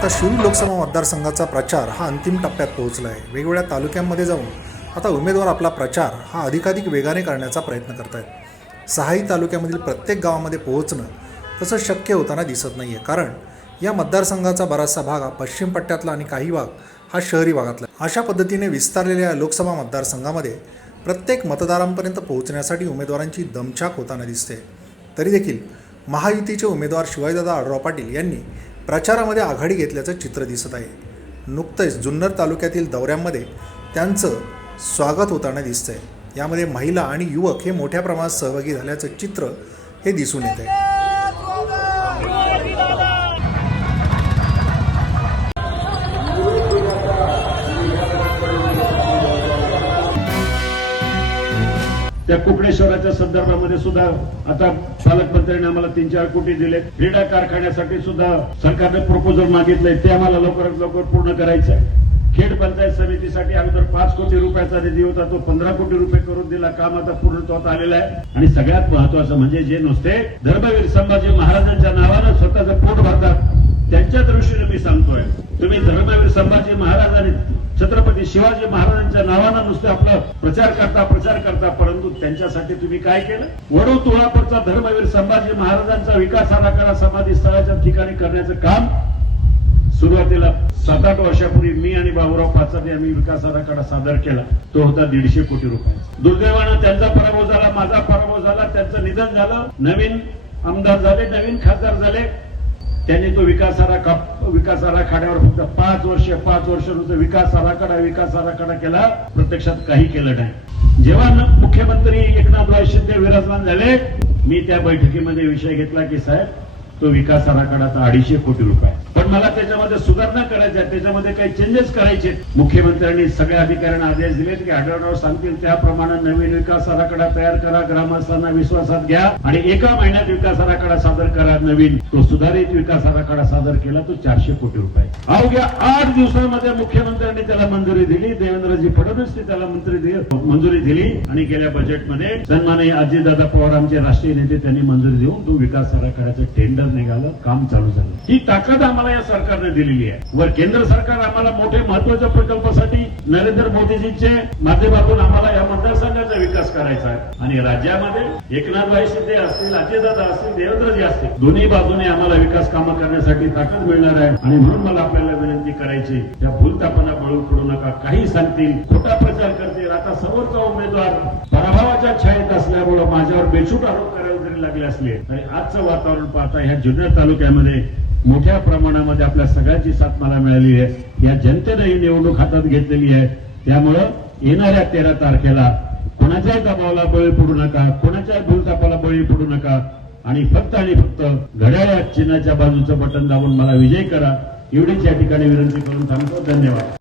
आता शिरूर लोकसभा मतदारसंघाचा प्रचार हा अंतिम टप्प्यात पोहोचला आहे. वेगवेगळ्या तालुक्यांमध्ये जाऊन आता उमेदवार आपला प्रचार हा अधिकाधिक वेगाने करण्याचा प्रयत्न करत आहेत सहाही तालुक्यामधील प्रत्येक गावामध्ये पोहोचणं तसं शक्य होताना दिसत नाही आहे कारण या मतदारसंघाचा बराचसा भाग हा पश्चिम पट्ट्यातला आणि काही भाग हा शहरी भागातला अशा पद्धतीने विस्तारलेल्या लोकसभा मतदारसंघामध्ये प्रत्येक मतदारांपर्यंत पोहोचण्यासाठी उमेदवारांची दमछाक होताना दिसते. तरी देखील महायुतीचे उमेदवार शिवाजीदादा आढराव पाटील यांनी प्रचारामध्ये आघाडी घेतल्याचं चित्र दिसत आहे. नुकतंच जुन्नर तालुक्यातील दौऱ्यांमध्ये त्यांचं स्वागत होताना दिसतंय. यामध्ये महिला आणि युवक हे मोठ्या प्रमाणात सहभागी झाल्याचं चित्र हे दिसून येत आहे त्या कुकडेश्वराच्या संदर्भामध्ये सुद्धा आता पालकमंत्र्यांनी आम्हाला तीन चार कोटी दिले. क्रीडा कारखान्यासाठी सुद्धा सरकारने प्रपोजल मागितले. ते आम्हाला लवकरात लवकर पूर्ण करायचं आहे खेड पंचायत समितीसाठी अगोदर पाच कोटी रुपयाचा निधी होता तो पंधरा कोटी रुपये करून दिला. काम आता पूर्णत्वात आलेलं आहे. आणि सगळ्यात महत्वाचं म्हणजे जे नुसते धर्मवीर संभाजी महाराजांच्या नावानं स्वतःचं पोट भरतात त्यांच्या दृष्टीने मी सांगतोय. तुम्ही धर्मवीर संभाजी महाराजांनी छत्रपती शिवाजी महाराजांच्या नावानं नुसते आपलं प्रचार करता प्रचार करता परंतु त्यांच्यासाठी तुम्ही काय केलं? वडू तुळापूरचा धर्मवीर संभाजी महाराजांचा विकास आराखडा समाधी स्थळाच्या ठिकाणी करण्याचं काम सुरुवातीला सात आठ वर्षापूर्वी मी आणि बाबूराव पाचाने आम्ही विकास आराखडा सादर केला. तो होता दीडशे कोटी रुपयाचा. दुर्दैवानं त्यांचा पराभव झाला माझा पराभव झाला त्यांचं निधन झालं. नवीन आमदार झाले नवीन खासदार झाले. त्यांनी तो विकास आराखडा विकास आराखड्यावर फक्त पाच वर्ष पाच वर्ष नुसतं विकास आराखडा विकास आराखडा केला प्रत्यक्षात काही केलं नाही. जेव्हा मुख्यमंत्री एकनाथ शिंदे विराजमान झाले मी त्या बैठकीमध्ये विषय घेतला की साहेब तो विकास आराखडाचा अडीचशे कोटी रुपये. पण मला त्याच्यामध्ये सुधारणा करायच्या त्याच्यामध्ये काही चेंजेस करायचे मुख्यमंत्र्यांनी सगळ्या अधिकाऱ्यांना आदेश दिलेत की आढळराव सांगतील त्याप्रमाणे नवीन विकास आराखडा तयार करा ग्रामस्थांना विश्वासात घ्या आणि एका महिन्यात विकास आराखडा सादर करा नवीन. तो सुधारित विकास आराखडा सादर केला तो चारशे कोटी रुपये. अवघ्या आठ दिवसांमध्ये मुख्यमंत्र्यांनी त्याला मंजुरी दिली देवेंद्रजी फडणवीस त्याला मंत्री मंजुरी दिली आणि गेल्या बजेटमध्ये सन्माननीय अजितदादा पवार आमचे राष्ट्रीय नेते त्यांनी मंजुरी देऊन तो विकास आराखड्याचं टेंडर निघालं काम चालू झालं. ही ताकद आम्हाला या सरकारने दिलेली आहे. वर केंद्र सरकार आम्हाला मोठे महत्त्वाच्या प्रकल्पासाठी नरेंद्र मोदीजींचे माध्यमातून आम्हाला या मतदारसंघाचा विकास करायचा आहे. आणि राज्यामध्ये एकनाथभाई शिंदे असतील अजयदादा असतील देवेंद्रजी असतील दोन्ही बाजूने आम्हाला विकास कामं करण्यासाठी ताकद मिळणार आहे. आणि म्हणून मला आपल्याला विनंती करायची त्या भूलतापणा बळून पडू नका. काही सांगतील खोटा प्रचार करतील. आता समोरचा उमेदवार पराभवाच्या छायेत असल्यामुळे माझ्यावर बेछूट आरोप करायला लागले असले तरी आजचं वातावरण पाहता ह्या जुन्नर तालुक्यामध्ये मोठ्या प्रमाणामध्ये आपल्या सगळ्यांची साथ मला मिळाली आहे. या जनतेनं ही निवडणूक हातात घेतलेली आहे. त्यामुळं येणाऱ्या तेरा तारखेला कोणाच्याही दबावाला बळी पडू नका कोणाच्याही भूलतापाला बळी पडू नका. आणि फक्त आणि फक्त घड्याळ्या चिन्हाच्या बाजूचं बटन दाबून मला विजय करा. एवढीच या ठिकाणी विनंती करून थांबतो. धन्यवाद.